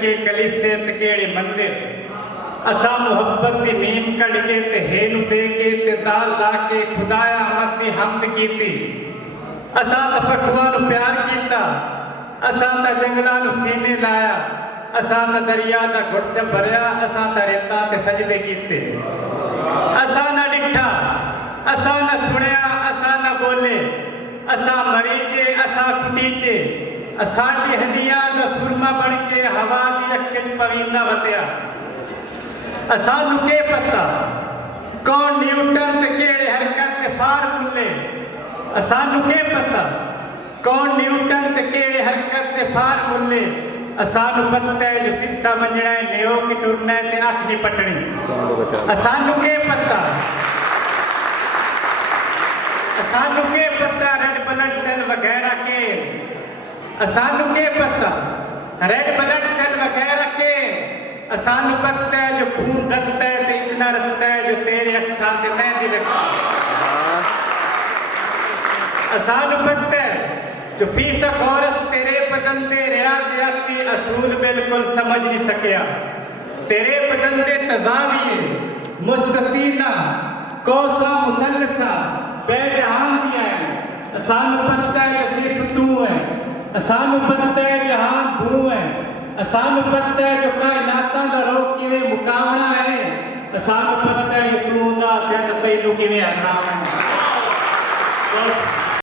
के कलीसे ते केड़े मंदिर असा मुहब्बत दी मीम कढ़ के ते हेनू दे के ते दाल ला के खुदाया अहमद दी हमद कीती। असा ता पखवा नू प्यार कीता, असा ता जंगलां नू सीने लाया, असा ता दरिया दा घुट भरया, असा ता रेता ते सजदे कीते। असा ना डिठा, असा ना सुनिया, असा ना बोले, असा मरीजे असा कुटीचे, साडी हड्डियां दा सुरमा बन के हवा दी अख च पवींदा वतया। असानू के पता कौन न्यूटन ते केड़े हरकत ते फार्मूले, असानू के पता कौन न्यूटन ते केड़े हरकत ते फार्मूले। असानू पता है जो सीधा वंजना है, न्यो की टुरना है ते अख नहीं पटनी। असानू के पता, असानू के पता रेड ब्लड सेल वगैरह के, असानू के पता रेड ब्लड सेल वगैरह के। असानू पता है जो खून रखता है तो इतना रखता है जो तेरे अखा से मेहंदी लगती। असानू पता है जो फीसद औरस तेरे बदन दे रियाजियाती असूल बिल्कुल समझ नहीं सकिया। तेरे बदन दे तजाविये मुस्ततीला कौसा मुसलसा बेजहान दिया है। असानू पता है जो सिर्फ तू है, असानू पता है जहान तू है, असानू पता है जो कायनातां दा रोक किवें मुकावना है, असानू पता है जो तू दा सियात तैनू किवें हटावना है।